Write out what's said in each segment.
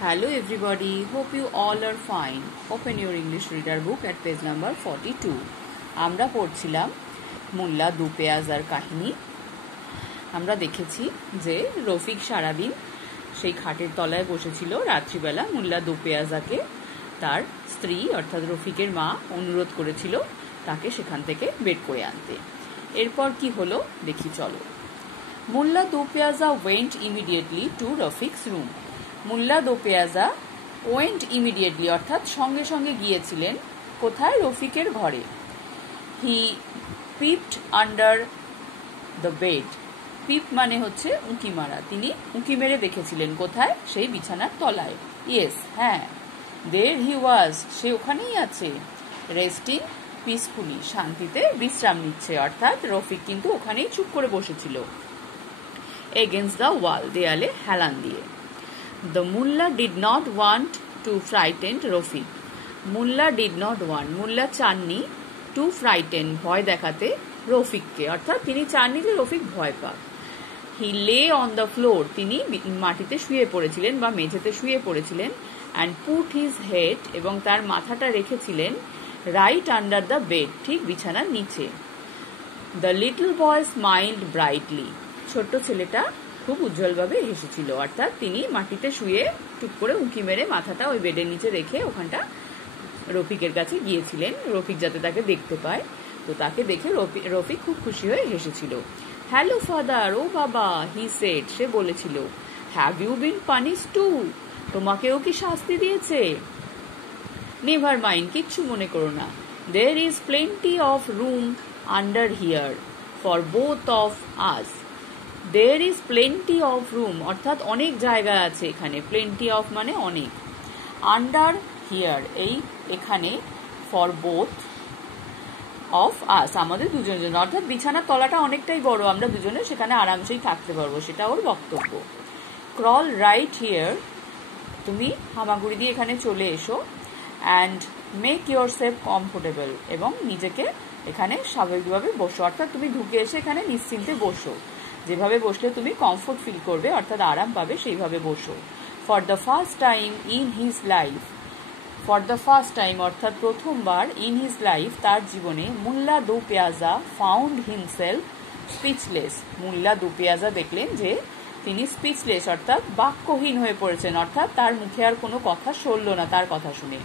Hello everybody, hope you all are fine. Open your English reader book at page number 42. আমরা পড়ছিলাম মুল্লা দু পেয়াজার কাহিনী। আমরা দেখেছি যে রফিক সারাদিন সেই খাটের তলায় বসেছিল। রাত্রিবেলা মুল্লা দু পেয়াজাকে তার স্ত্রী অর্থাৎ রফিকের মা অনুরোধ করেছিল তাকে সেখান থেকে বের করে আনতে। এরপর কি হলো দেখি চলো। মুল্লা দু পেয়াজা went immediately two রফিকস room. Mulla দো পেয়াজা ওয়েন্ট ইমিডিয়েটলি অর্থাৎ সঙ্গে সঙ্গে গিয়েছিলেন কোথায়? রফিকের ঘরে। হি পিপড আন্ডার দ্য বেড। পিপ মানে হচ্ছে উঁকি মারা। তিনি উঁকি মেরে দেখেছিলেন কোথায়? সেই বিছানার তলায়। ইয়েস, হ্যাঁ। দেয়ার হি ওয়াজ, সে ওখানেই আছে। রেস্টিং পিসফুলি, শান্তিতে বিশ্রাম নিচ্ছে। অর্থাৎ রফিক কিন্তু ওখানেই চুপ করে বসেছিল। এগেন্স্ট দ্য ওয়াল, দেয়ালে হেলান দিয়ে। The mullah did not want to frighten Rafiq. Mullah did not want, Mulla চাননি to frighten, ভয় দেখাতে রফিককে, অর্থাৎ তিনি চাননি যে রফিক ভয় পাক। He lay on the floor, তিনি মাটিতে শুয়ে পড়েছিলেন বা মেঝেতে শুয়ে পড়েছিলেন। And put his head, এবং তার মাথাটা রেখেছিলেন right under the bed, ঠিক বিছানার নিচে। The little boy smiled brightly, ছোট্ট ছেলেটা খুব উজ্জ্বলভাবে হেসেছিল। অর্থাৎ তিনি মাটিতে শুয়ে টুক করে উঁকি মেরে মাথাটা ওই বেডের নিচে রেখে ওখানটা রফিকের কাছে গিয়েছিলেন, রফিক যাতে তাকে দেখতে পায়। তো তাকে দেখে রফিক খুব খুশি হয়ে হেসেছিল। হ্যালো ফাদার, ও বাবা, হি সেড, সে বলেছিল। Have you been punish too, তোমাকেও কি শাস্তি দিয়েছে? নেভার মাইন্ড, কিচ্ছু মনে করো না। There is plenty of room under here for both of us. There is plenty of room, অর্থাৎ অনেক জায়গা আছে এখানে। plenty of মানে অনেক। Under here, এই এখানে, for both of us, আমাদের দুজনের জন্য। অর্থাৎ বিছানার তলাটা অনেকটাই বড়, আমরা দুজনে সেখানে আরামসেই থাকতে পারবো, সেটা ওর বক্তব্য। Crawl right here, তুমি হামাগুড়ি দিয়ে এখানে চলে এসো। And make yourself comfortable, এবং নিজেকে এখানে স্বাভাবিকভাবে বসো। অর্থাৎ তুমি ঢুকে এসে এখানে নিশ্চিন্তে বসো। যেভাবে বসলে তুমি কমফোর্ট ফিল করবে, অর্থাৎ আরাম পাবে, সেইভাবে বসো। For the first time in his life, for the first time অর্থাৎ প্রথমবার, ইন হিজ লাইফ তার জীবনে, মুল্লা দু পেয়াজা ফাউন্ড হিমসেলফ স্পিচলেস। মুল্লা দু পেয়াজা দেখলেন যে তিনি স্পিচলেস অর্থাৎ বাক্যহীন হয়ে পড়েছেন, অর্থাৎ তার মুখে আর কোনো কথা সরল না তার কথা শুনে।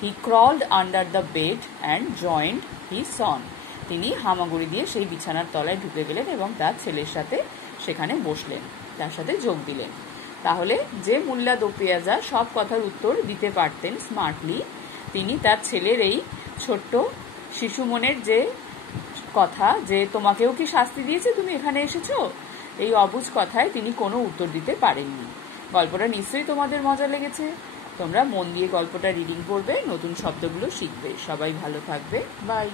He crawled under the bed and joined his son. তিনি হামাগুড়ি দিয়ে সেই বিছানার তলায় ঢুকে গেলেন এবং তার ছেলের সাথে সেখানে বসলেন, তার সাথে যোগ দিলেন। তাহলে যে মুল্লা দো পেয়াজা সব কথার উত্তর দিতে পারতেন স্মার্টলি, তিনি তার ছেলের এই ছোট্ট শিশু মনের যে কথা যে তোমাকেও কি শাস্তি দিয়েছে, তুমি এখানে এসেছো, এই অবুঝ কথায় তিনি কোনো উত্তর দিতে পারেননি। গল্পটা নিশ্চয়ই তোমাদের মজা লেগেছে। তোমরা মন দিয়ে গল্পটা রিডিং করবে, নতুন শব্দগুলো শিখবে। সবাই ভালো থাকবে, বাই।